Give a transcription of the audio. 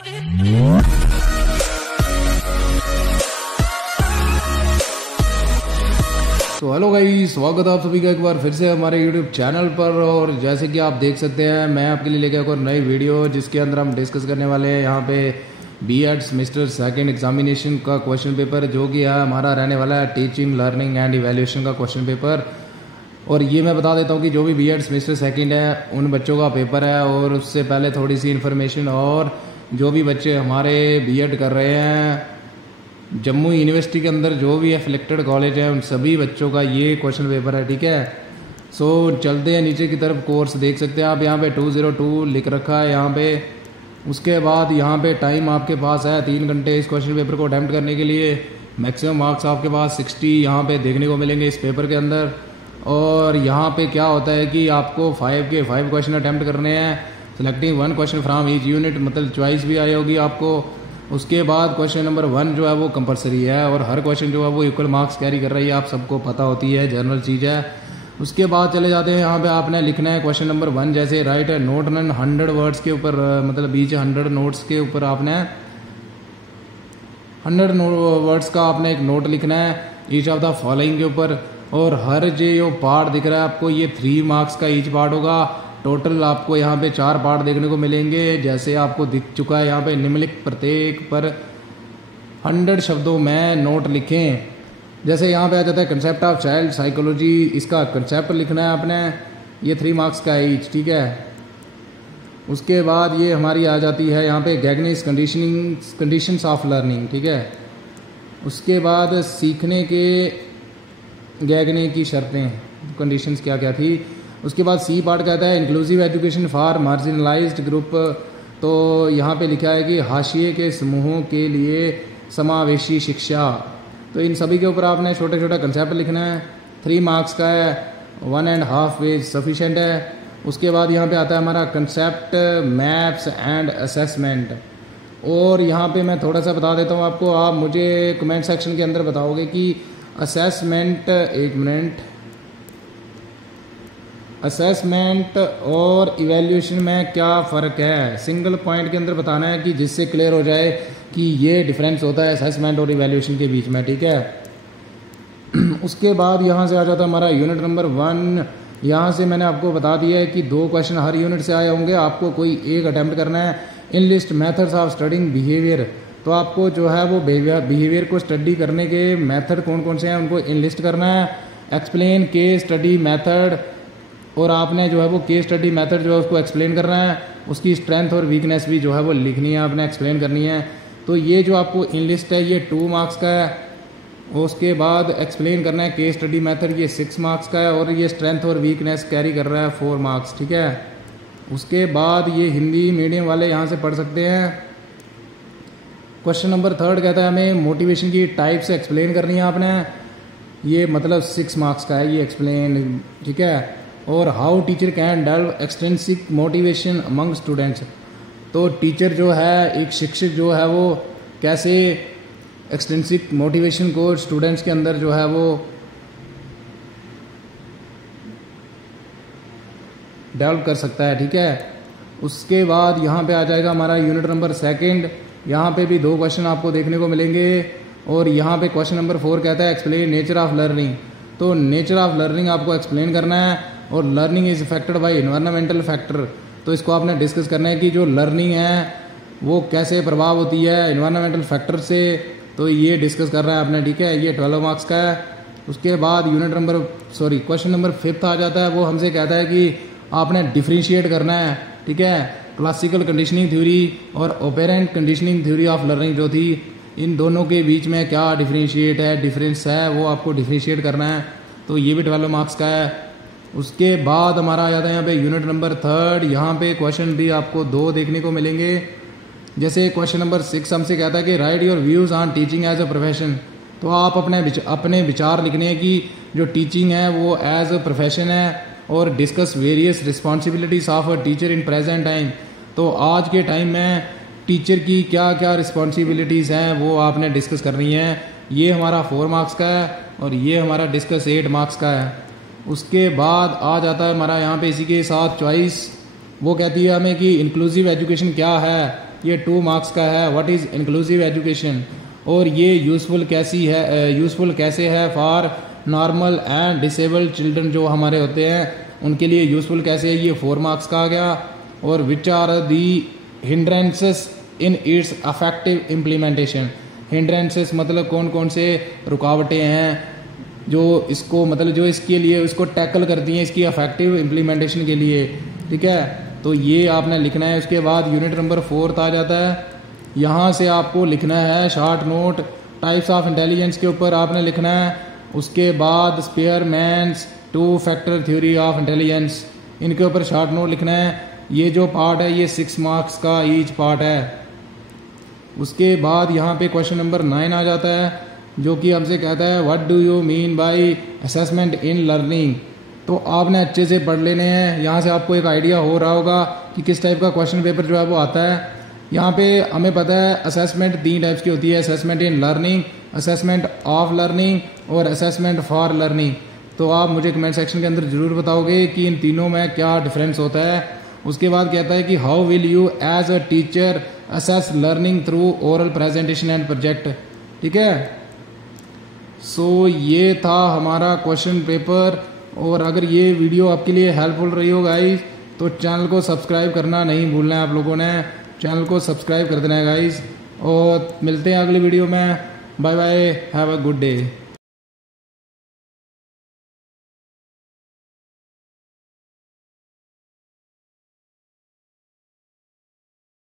तो hello guys, स्वागत है आप सभी का एक बार फिर से हमारे यूट्यूब चैनल पर। और जैसे कि आप देख सकते हैं, मैं आपके लिए लेके आया एक नई वीडियो जिसके अंदर हम डिस्कस करने वाले हैं यहाँ पे बीएड सेमेस्टर सेकंड एग्जामिनेशन का क्वेश्चन पेपर, जो कि हमारा रहने वाला है टीचिंग, लर्निंग एंड इवैल्यूएशन का क्वेश्चन पेपर। और ये मैं बता देता हूँ कि जो भी बीएड सेमेस्टर सेकंड है उन बच्चों का पेपर है। और उससे पहले थोड़ी सी इन्फॉर्मेशन, और जो भी बच्चे हमारे बीएड कर रहे हैं जम्मू यूनिवर्सिटी के अंदर, जो भी एफिलेक्टेड कॉलेज है, उन सभी बच्चों का ये क्वेश्चन पेपर है, ठीक है। सो चलते हैं नीचे की तरफ। कोर्स देख सकते हैं आप, यहाँ पे 202 लिख रखा है यहाँ पे। उसके बाद यहाँ पे टाइम आपके पास है 3 घंटे इस क्वेश्चन पेपर को अटैम्प्ट करने के लिए। मैक्सिमम मार्क्स आपके पास 60 यहाँ पे देखने को मिलेंगे इस पेपर के अंदर। और यहाँ पे क्या होता है कि आपको 5 के 5 क्वेश्चन अटैम्प्ट करने हैं, selecting 1 question from each unit, मतलब चॉइस भी आई होगी आपको। उसके बाद क्वेश्चन नंबर 1 जो है वो कंपलसरी है, और हर क्वेश्चन जो है वो इक्वल मार्क्स कैरी कर रही है, आप सबको पता होती है, जनरल चीज़ है। उसके बाद चले जाते हैं, यहाँ पे आपने लिखना है क्वेश्चन नंबर 1 जैसे राइट नोट एंड 100 वर्ड्स के ऊपर, मतलब बीच 100 नोट्स के ऊपर आपने 100 वर्ड्स का आपने एक नोट लिखना है ईच ऑफ द फॉलोइंग के ऊपर। और हर जो पार्ट दिख रहा है आपको, ये 3 मार्क्स का ईच पार्ट होगा। टोटल आपको यहाँ पे 4 पार्ट देखने को मिलेंगे, जैसे आपको दिख चुका है यहाँ पे। निम्नलिखित प्रत्येक पर 100 शब्दों में नोट लिखें। जैसे यहाँ पे आ जाता है कंसेप्ट ऑफ चाइल्ड साइकोलॉजी, इसका कंसेप्ट लिखना है आपने, ये 3 मार्क्स का है ईच, ठीक है। उसके बाद ये हमारी आ जाती है यहाँ पे गैगनिस कंडीशंस ऑफ लर्निंग, ठीक है। उसके बाद सीखने के गैगने की शर्तें, कंडीशंस क्या क्या थी। उसके बाद सी पार्ट कहता है inclusive education for marginalised group. तो यहाँ पे लिखा है कि हाशिए के समूहों के लिए समावेशी शिक्षा। तो इन सभी के ऊपर आपने छोटे छोटा कंसेप्ट लिखना है, 3 मार्क्स का है, 1.5 पेज सफिशेंट है। उसके बाद यहाँ पे आता है हमारा कंसेप्ट मैप्स एंड असेसमेंट। और यहाँ पे मैं थोड़ा सा बता देता हूँ आपको, आप मुझे कमेंट सेक्शन के अंदर बताओगे कि असेसमेंट, एक मिनट, असेसमेंट और इवैल्यूएशन में क्या फ़र्क है, सिंगल पॉइंट के अंदर बताना है कि जिससे क्लियर हो जाए कि ये डिफरेंस होता है असेसमेंट और इवैल्यूएशन के बीच में, ठीक है। उसके बाद यहाँ से आ जाता है हमारा यूनिट नंबर 1। यहाँ से मैंने आपको बता दिया है कि 2 क्वेश्चन हर यूनिट से आए होंगे, आपको कोई एक अटैम्प्ट करना है। In list methods of studying behaviour, तो आपको जो है वो बिहेवियर को स्टडी करने के मेथड कौन कौन से हैं उनको इनलिस्ट करना है। एक्सप्लेन केस स्टडी मेथड, और आपने जो है वो केस स्टडी मेथड जो है उसको एक्सप्लेन करना है, उसकी स्ट्रेंथ और वीकनेस भी जो है वो लिखनी है, आपने एक्सप्लेन करनी है। तो ये जो आपको इनलिस्ट है ये 2 मार्क्स का है। उसके बाद एक्सप्लेन करना है केस स्टडी मेथड, ये 6 मार्क्स का है। और ये स्ट्रेंथ और वीकनेस कैरी कर रहा है 4 मार्क्स, ठीक है। उसके बाद ये हिंदी मीडियम वाले यहाँ से पढ़ सकते हैं। क्वेश्चन नंबर 3 कहता है हमें मोटिवेशन की टाइप से एक्सप्लेन करनी है आपने, ये मतलब 6 मार्क्स का है ये एक्सप्लेन, ठीक है। और how teacher can develop extrinsic motivation among students, तो टीचर जो है, एक शिक्षक जो है वो कैसे एक्सट्रिंसिक मोटिवेशन को स्टूडेंट्स के अंदर जो है वो डेवलप कर सकता है, ठीक है। उसके बाद यहाँ पे आ जाएगा हमारा यूनिट नंबर 2। यहाँ पे भी 2 क्वेश्चन आपको देखने को मिलेंगे। और यहाँ पे क्वेश्चन नंबर 4 कहता है एक्सप्लेन नेचर ऑफ लर्निंग। तो नेचर ऑफ लर्निंग आपको एक्सप्लेन करना है। और learning is affected by environmental factor, तो इसको आपने डिस्कस करना है कि जो लर्निंग है वो कैसे प्रभाव होती है इन्वायरमेंटल फैक्टर से, तो ये डिस्कस कर रहा है आपने, ठीक है। ये 12 मार्क्स का है। उसके बाद क्वेश्चन नंबर 5 आ जाता है, वो हमसे कहता है कि आपने डिफ्रेंशिएट करना है, ठीक है। क्लासिकल कंडीशनिंग थ्योरी और operant conditioning theory of learning जो थी, इन दोनों के बीच में क्या डिफरेंस है वो आपको डिफ्रेंशिएट करना है। तो ये भी 12 मार्क्स का है। उसके बाद हमारा आ जाता है यहाँ पे यूनिट नंबर 3। यहाँ पे क्वेश्चन भी आपको 2 देखने को मिलेंगे। जैसे क्वेश्चन नंबर 6 हमसे कहता है कि write your views on teaching as a profession. तो आप अपने विचार लिखने हैं कि जो टीचिंग है वो एज अ प्रोफेशन है, और discuss various responsibilities of a teacher in present time. तो आज के टाइम में टीचर की क्या क्या रिस्पॉन्सिबिलिटीज़ हैं वो आपने डिस्कस करनी है। ये हमारा 4 मार्क्स का है, और ये हमारा डिस्कस 8 मार्क्स का है। उसके बाद आ जाता है हमारा यहाँ पे इसी के साथ चॉइस, वो कहती है हमें कि इंक्लूसिव एजुकेशन क्या है। ये 2 मार्क्स का है। व्हाट इज़ इंक्लूसिव एजुकेशन, और ये यूज़फुल कैसे है for normal and disabled children, जो हमारे होते हैं उनके लिए यूज़फुल कैसे है, ये 4 मार्क्स का आ गया। और which are the hindrances in its affective implementation. Hindrances मतलब कौन कौन से रुकावटें हैं जो इसको मतलब जो इसके लिए इसको टैकल करती हैं इसकी अफेक्टिव इम्प्लीमेंटेशन के लिए, ठीक है। तो ये आपने लिखना है। उसके बाद यूनिट नंबर 4 आ जाता है। यहाँ से आपको लिखना है short note types of intelligence के ऊपर आपने लिखना है। उसके बाद स्पेयरमैन्स 2 फैक्टर थ्योरी ऑफ इंटेलिजेंस, इनके ऊपर शॉर्ट नोट लिखना है। ये जो पार्ट है ये 6 मार्क्स का ईच पार्ट है। उसके बाद यहाँ पे क्वेश्चन नंबर 9 आ जाता है, जो कि हमसे कहता है what do you mean by assessment in learning. तो आपने अच्छे से पढ़ लेने हैं। यहाँ से आपको एक आइडिया हो रहा होगा कि किस टाइप का क्वेश्चन पेपर जो है वो आता है। यहाँ पे हमें पता है असेसमेंट 3 टाइप्स की होती है, assessment in learning, assessment of learning और असेसमेंट फॉर लर्निंग। तो आप मुझे कमेंट सेक्शन के अंदर ज़रूर बताओगे कि इन तीनों में क्या डिफरेंस होता है। उसके बाद कहता है कि how will you as a teacher assess learning through oral presentation and project, ठीक है। सो ये था हमारा क्वेश्चन पेपर। और अगर ये वीडियो आपके लिए हेल्पफुल रही हो गाइस तो चैनल को सब्सक्राइब करना नहीं भूलना है। आप लोगों ने चैनल को सब्सक्राइब कर देना है गाइस, और मिलते हैं अगली वीडियो में। Bye bye, have a good day.